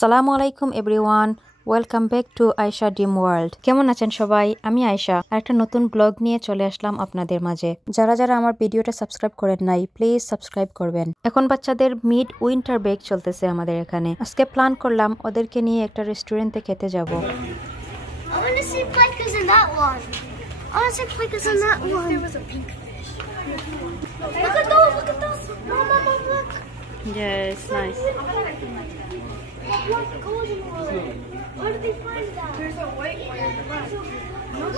আসসালামু আলাইকুম everyone, welcome back to Ayesha dream world. কেমন আছেন সবাই? আমি আয়েশা আর একটা নতুন ব্লগ নিয়ে চলে আসলাম আপনাদের মাঝে। যারা যারা আমার ভিডিওটা সাবস্ক্রাইব করেন নাই, প্লিজ সাবস্ক্রাইব করবেন। এখন বাচ্চাদের মিড উইন্টার ব্রেক চলতেছে আমাদের এখানে। আজকে প্ল্যান করলাম ওদেরকে নিয়ে একটা রেস্টুরেন্টে খেতে যাব। Yes, nice. Where did they find that? There's a white one.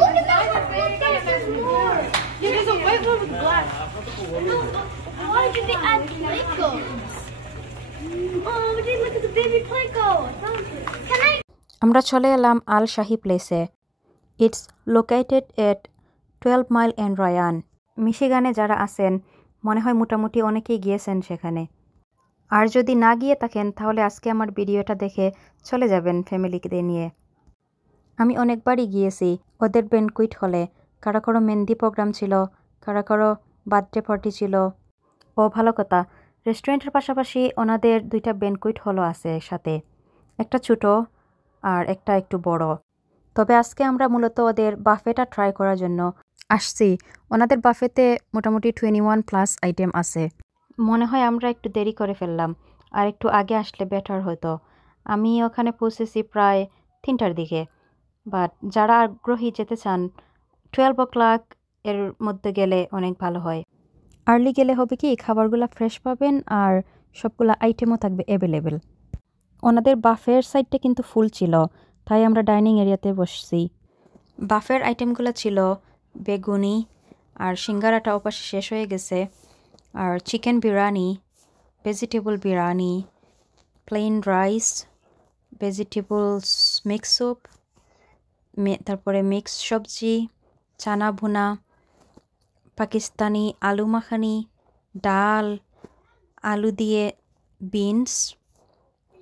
Look at that one. Look, there's more. There's a white one with black. No, why did they add Legos? Oh, we didn't look at the baby Lego. Can I? আমরা চলে এলাম Al Shahi প্লেসে। It's located at 12 mile and Ryan. মিশিগানে যারা আছেন মনে হয় মোটামুটি অনেকেই গিয়েছেন সেখানে। আর যদি না গিয়ে থাকেন তাহলে আজকে আমার ভিডিওটা দেখে চলে যাবেন ফ্যামিলিকে নিয়ে। আমি অনেকবারই গিয়েছি ওদের ব্যানকুইট হলে। কারো কারো মেহেন্দি প্রোগ্রাম ছিল, কারো কারো বার্থডে পার্টি ছিল। ও ভালো কথা, রেস্টুরেন্টের পাশাপাশি ওনাদের 2টা ব্যানকুইট হলও আছে সাথে, একটা ছোট আর একটা একটু বড়। তবে আজকে আমরা মূলত ওদের বাফেটা ট্রাই করার জন্য আসছি। ওনাদের বাফেতে মোটামুটি 21+ আইটেম আছে। মনে হয় আমরা একটু দেরি করে ফেললাম, আর একটু আগে আসলে বেটার হতো। আমি ওখানে পৌঁছেছি প্রায় 3টার দিকে। বাট যারা আগ্রহী যেতে চান 12 o'clock এর মধ্যে গেলে অনেক ভালো হয়। আর্লি গেলে হবে কি, খাবারগুলো ফ্রেশ পাবেন আর সবগুলো আইটেমও থাকবে অ্যাভেলেবেল। ওনাদের বাফের সাইডটা কিন্তু ফুল ছিল, তাই আমরা ডাইনিং এরিয়াতে বসছি। বাফের আইটেমগুলো ছিল বেগুনি, আর সিঙ্গারাটা ওপাশে শেষ হয়ে গেছে, আর chicken biryani, vegetable biryani, plain rice, vegetables mix soup, তারপরে মিক্স সবজি, চানা ভুনা, পাকিস্তানি আলু মাখানি, ডাল, আলু দিয়ে বিনস,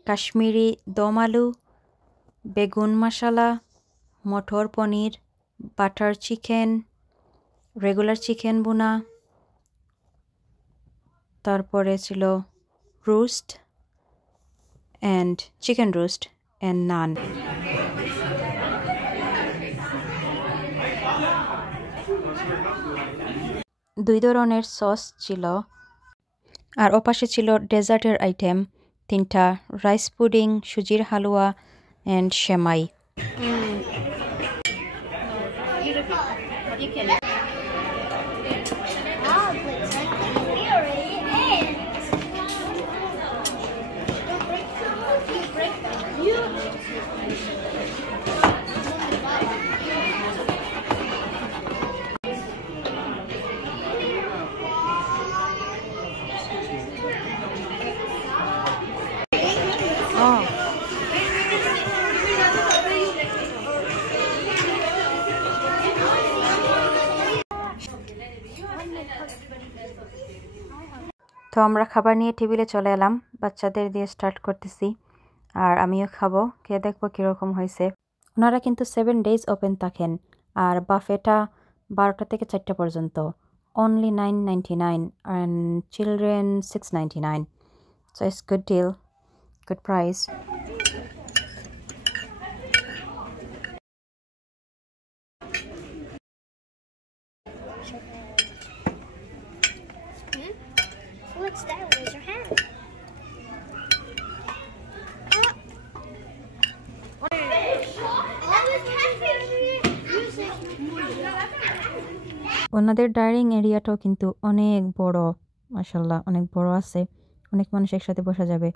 কাশ্মীরি দম আলু, বেগুন মশলা, মটর পনির, বাটার চিকেন, রেগুলার চিকেন ভুনা, তারপরে ছিল roast and chicken roast and নান। দুই ধরনের সস ছিল, আর ওপাশে ছিল ডেজার্টের আইটেম 3টা, রাইস পুডিং, সুজির হালুয়া অ্যান্ড সেমাই। তো আমরা খাবার নিয়ে টেবিলে চলে এলাম, বাচ্চাদের দিয়ে স্টার্ট করতেছি, আর আমিও খাবো, খেয়ে দেখবো কীরকম হয়েছে। ওনারা কিন্তু 7 days ওপেন থাকেন, আর বাফেটা 12টা থেকে 4টা পর্যন্ত। Only $9.99 and children $6.99, so it's good deal, good price. What's that? Where's your hand? ওনাদের ডাইনিং এরিয়াটাও কিন্তু অনেক বড়, মাশাআল্লাহ অনেক বড় আছে, অনেক মানুষ একসাথে বসা যাবে।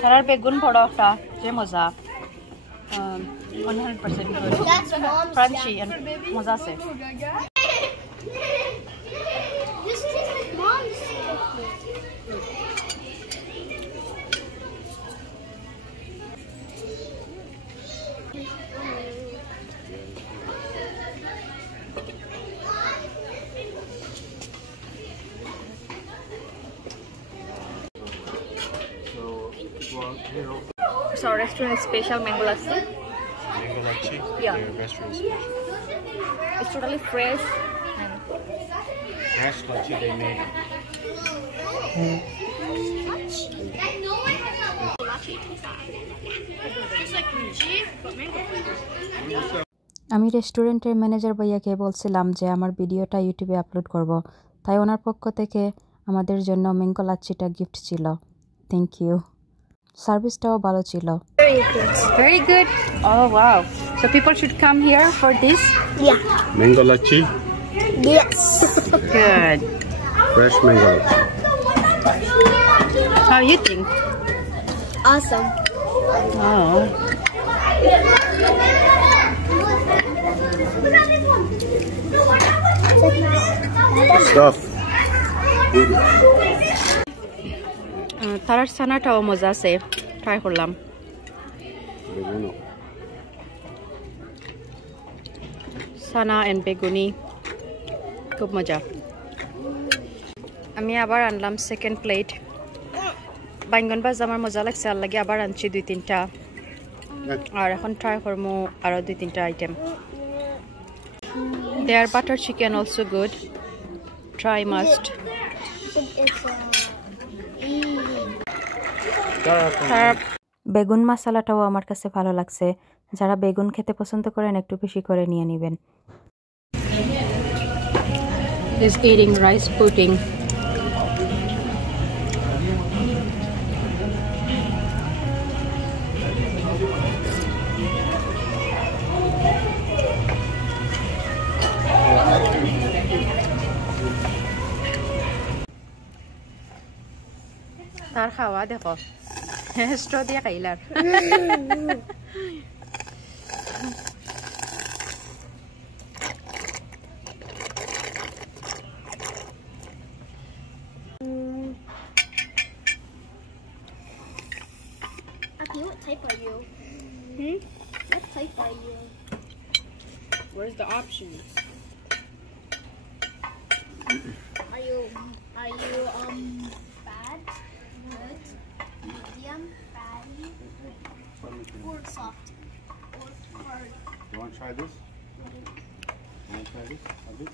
তার বেগুন বড় একটা, যে মজা, 100% ক্রাঞ্চি এন্ড মজা আছে। This is mom's. So our restaurant is special mango lassi. Mango lassi? Yeah. Your restaurant is special. It's totally fresh. And Fresh lassi they made. lachi. It's like kimchi, but mango flavor. আমি রেস্টুরেন্টের ম্যানেজার ভাইয়াকে বলছিলাম যে আমার ভিডিওটা ইউটিউবে আপলোড করব, তাই ওনার পক্ষ থেকে আমাদের জন্য ম্যাঙ্গো লাচ্ছিটা গিফট ছিল। Thank you. সার্ভিসটাও ভালো ছিল। Very good. Oh wow. So people should come here for this? Yeah. Mango lachi. Yes. Good. Fresh mango lachi. How you think? Awesome. Oh. Stuff. তারার সানাটাও মজা আছে, ট্রাই করলাম। Beguno. সানা এন্ড বেগুনি খুব মজা। আমি আবার আনলাম সেকেন্ড প্লেট। বাইঙ্গন ভাজ আমার মজা লাগছে, আর লাগে আবার আনছি 2-3টা, আর এখন ট্রাই করবো আরো 2-3টা item. Their butter chicken also good. Try must. বেগুন মশলাটাও আমার কাছে ভালো লাগছে। যারা বেগুন খেতে পছন্দ করেন একটু বেশি করে নিয়ে নেবেন। Is eating rice pudding. তার খাওয়া দেখো, স্ট্র দিয়ে খাইলার। Aki, what type are you? What type are you? Where's the options? Are you bad, good, medium, fatty, or soft, or hard? You want to try this? You want to try this? A bit?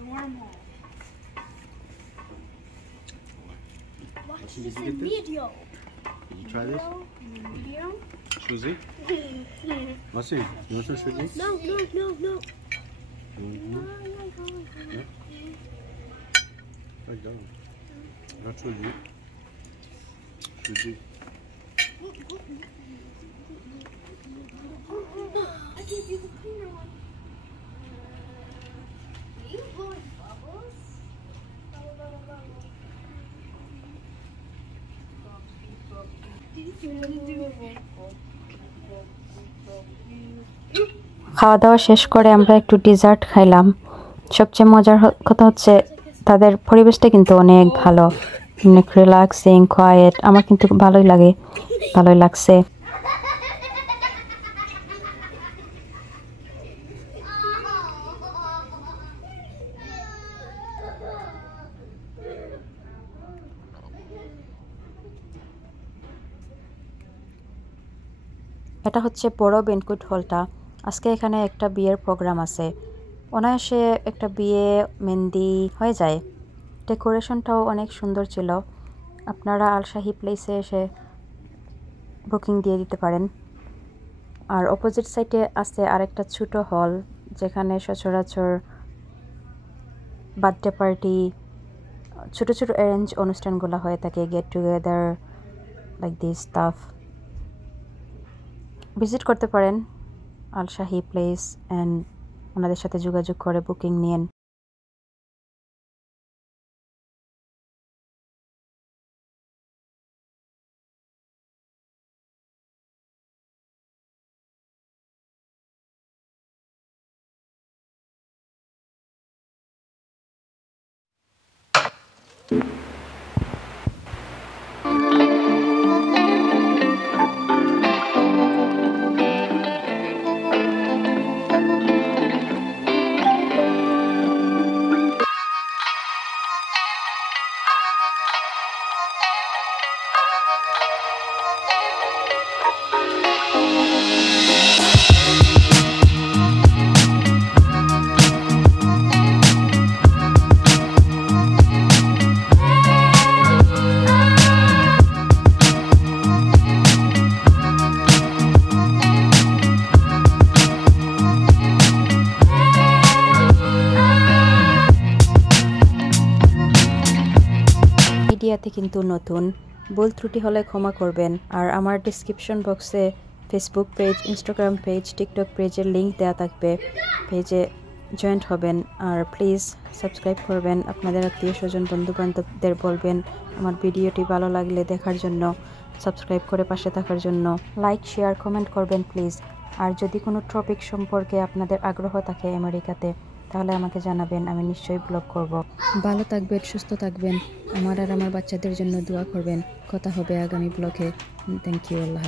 Normal. What Did is you a get this? medium? Did you try this? Medium? Suzy? What's it? You want some Suzy? No, no, no, no. Right down. Not Suzy. Suzy. I gave you the cleaner one. Are you blowing bubbles? খাওয়া দাওয়া শেষ করে আমরা একটু ডেজার্ট খাইলাম। সবচেয়ে মজার কথা হচ্ছে তাদের পরিবেশটা কিন্তু অনেক ভালো, অনেক রিল্যাক্সিং, কোয়াইট। আমার কিন্তু ভালোই লাগছে। এটা হচ্ছে বড় ব্যানকুয়েট হলটা। আজকে এখানে একটা বিয়ের প্রোগ্রাম আছে, অনায়াসে একটা বিয়ে মেহেন্দি হয়ে যায়। ডেকোরেশনটাও অনেক সুন্দর ছিল। আপনারা আল শাহি প্লেসে এসে বুকিং দিয়ে দিতে পারেন। আর অপোজিট সাইডে আছে আরেকটা ছোট হল, যেখানে সচরাচর বার্থডে পার্টি, ছোট ছোট অ্যারেঞ্জ অনুষ্ঠানগুলো হয়ে থাকে, get together like this staff. Visit করতে পারেন আল শাহি প্লেস অ্যান্ড ওনাদের সাথে যোগাযোগ করে বুকিং নিন। ইন্ডিয়াতে কিন্তু নতুন, ভুল ত্রুটি হলে ক্ষমা করবেন। আর আমার ডিসক্রিপশন বক্সে Facebook page, Instagram page, TikTok পেজের লিঙ্ক দেওয়া থাকবে, পেজে জয়েন্ট হবেন। আর প্লিজ সাবস্ক্রাইব করবেন, আপনাদের আত্মীয় স্বজন বন্ধু বান্ধবদের বলবেন আমার ভিডিওটি ভালো লাগলে দেখার জন্য, সাবস্ক্রাইব করে পাশে থাকার জন্য। লাইক, শেয়ার, কমেন্ট করবেন প্লিজ। আর যদি কোনো টপিক সম্পর্কে আপনাদের আগ্রহ থাকে আমেরিকাতে, তাহলে আমাকে জানাবেন, আমি নিশ্চয়ই ব্লগ করব। ভালো থাকবেন, সুস্থ থাকবেন, আমার আর আমার বাচ্চাদের জন্য দোয়া করবেন। কথা হবে আগামী ব্লগে। Thank you, Allah.